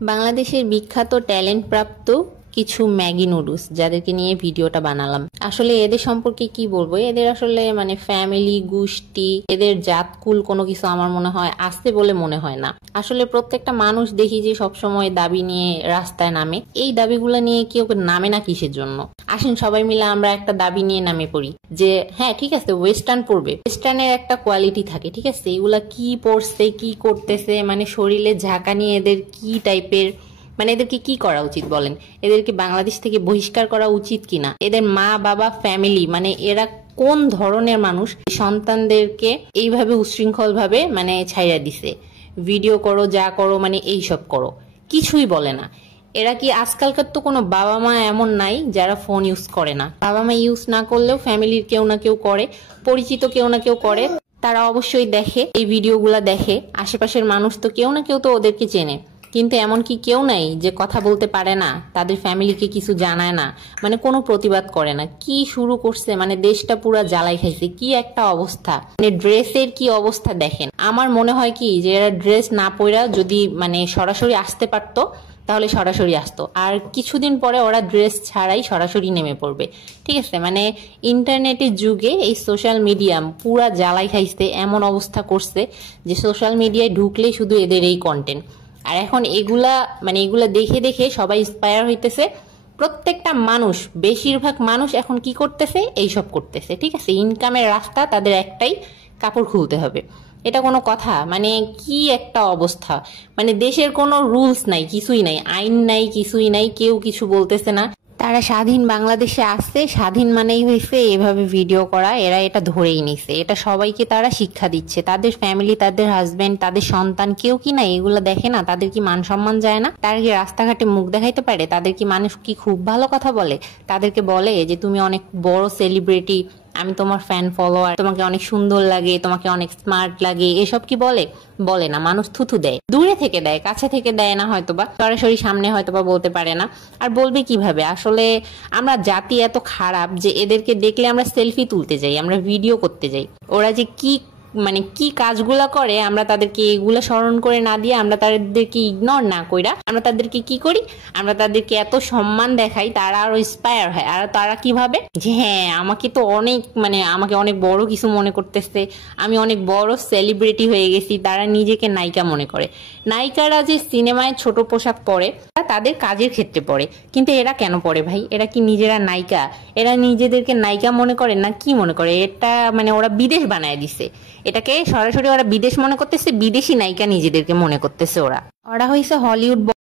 বাংলাদেশের বিখ্যাত ট্যালেন্ট প্রাপ্ত কিছু ম্যাগি নুডলস যাদেরকে নিয়ে ভিডিওটা বানালাম। আসলে এদের সম্পর্কে কি বলবো, এদের আসলে মানে ফ্যামিলি গোষ্ঠী এদের জাতকুল কোনো কিছু আমার মনে হয় আসতে বলে মনে হয় না। আসলে প্রত্যেকটা মানুষ দেখি যে সবসময় দাবি নিয়ে রাস্তায় নামে, এই দাবিগুলো নিয়ে কেউ নামে না কিসের জন্য? আসেন সবাই মিলে আমরা একটা দাবি নিয়ে নামে পড়ি যে হ্যাঁ ঠিক আছে ওয়েস্টার্ন পড়বে, ওয়েস্টার্নের একটা কোয়ালিটি থাকে, ঠিক আছে এগুলা কি পড়ছে কি করতেছে, মানে শরীরে ঝাঁকা নিয়ে এদের কি টাইপের, মানে এদেরকে কি করা উচিত বলেন? এদেরকে বাংলাদেশ থেকে বহিষ্কার করা উচিত কিনা? এদের মা বাবা ফ্যামিলি মানে এরা কোন ধরনের মানুষ সন্তানদেরকে এইভাবে উচ্ছৃঙ্খল ভাবে মানে ছাইড়া দিছে? ভিডিও করো যা করো মানে এইসব করো, কিছুই বলে না। এরা কি আজকালকার তো কোনো বাবা মা এমন নাই যারা ফোন ইউজ করে না? বাবা মা ইউজ না করলেও ফ্যামিলির কেউ না কেউ করে, পরিচিত কেউ না কেউ করে, তারা অবশ্যই দেখে, এই ভিডিওগুলা দেখে। আশেপাশের মানুষ তো কেউ না কেউ তো ওদেরকে চেনে, কিন্তু এমন কি কেউ নাই যে কথা বলতে পারে না, তাদের ফ্যামিলিকে কিছু জানায় না, মানে কোনো প্রতিবাদ করে না? কি শুরু করছে, মানে দেশটা পুরা জ্বালাই খাইছে, কি একটা অবস্থা। মানে ড্রেসের কি অবস্থা দেখেন। আমার মনে হয় কি যে এরা ড্রেস না পরা যদি মানে সরাসরি আসতে পারতো তাহলে সরাসরি আসতো, আর কিছুদিন পরে ওরা ড্রেস ছাড়াই সরাসরি নেমে পড়বে, ঠিক আছে? মানে ইন্টারনেটের যুগে এই সোশ্যাল মিডিয়া পুরা জ্বালাই খাইছে, এমন অবস্থা করছে যে সোশ্যাল মিডিয়ায় ঢুকলেই শুধু এদের এই কন্টেন্ট। আর এখন এগুলা মানে এগুলা দেখে দেখে সবাই ইন্সপায়ার হইতেছে। প্রত্যেকটা মানুষ, বেশিরভাগ মানুষ এখন কি করতেছে, এইসব করতেছে, ঠিক আছে? ইনকামের রাস্তা তাদের একটাই, কাপড় খুলতে হবে। এটা কোনো কথা? মানে কি একটা অবস্থা। মানে দেশের কোনো রুলস নাই, কিছুই নাই, আইন নাই, কিছুই নাই, কেউ কিছু বলতেছে না। তারা স্বাধীন বাংলাদেশে আসছে, স্বাধীন মানেই হয়েছে এভাবে ভিডিও করা, এরা এটা ধরেই নিছে, এটা সবাইকে তারা শিক্ষা দিচ্ছে। তাদের ফ্যামিলি, তাদের হাজবেন্ড, তাদের সন্তান কেউ কি না এগুলো দেখে না? তাদের কি মান সম্মান যায় না? তারা কি রাস্তাঘাটে মুখ দেখাইতে পারে? তাদের কি মানুষ কি খুব ভালো কথা বলে? তাদেরকে বলে যে তুমি অনেক বড় সেলিব্রিটি, আমি তোমার ফ্যান ফলোয়ার, তোমাকে অনেক সুন্দর লাগে, তোমাকে অনেক স্মার্ট লাগে, এসব কি বলে? বলে না। মানুষ থুথু দেয়, দূরে থেকে দেয়, কাছে থেকে দেয় না, হয়তোবা সরাসরি সামনে হয়তোবা বলতে পারে না। আর বলবে কিভাবে? আসলে আমরা জাতি এত খারাপ যে এদেরকে দেখলে আমরা সেলফি তুলতে যাই, আমরা ভিডিও করতে যাই। ওরা যে কি মানে কি কাজগুলা করে আমরা তাদেরকে এগুলা স্মরণ করে না দিয়ে, আমরা তাদেরকে ইগনোর না কইরা আমরা তাদেরকে কি করি, আমরা তাদেরকে এত সম্মান দেখাই, তারা আরো ইন্সপায়ার হয়। আর তারা কিভাবে যে হ্যাঁ আমাকে তো অনেক মানে আমাকে অনেক বড় কিছু মনে করতেছে, আমি অনেক বড় সেলিব্রিটি হয়ে গেছি। তারা নিজেকে নায়িকা মনে করে। নায়িকারা যে সিনেমায় ছোট পোশাক পরে তাদের কাজের ক্ষেত্রে পরে, কিন্তু এরা কেন পরে ভাই? এরা কি নিজেরা নায়িকা? এরা নিজেদেরকে নায়িকা মনে করে না কি মনে করে? এটা মানে ওরা বিদেশ বানায় দিছে, এটাকে সরাসরি ওরা বিদেশ মনে করতেছে, বিদেশি নায়িকা নিজেদেরকে মনে করতেছে। ওরা ওরা হইছে হলিউড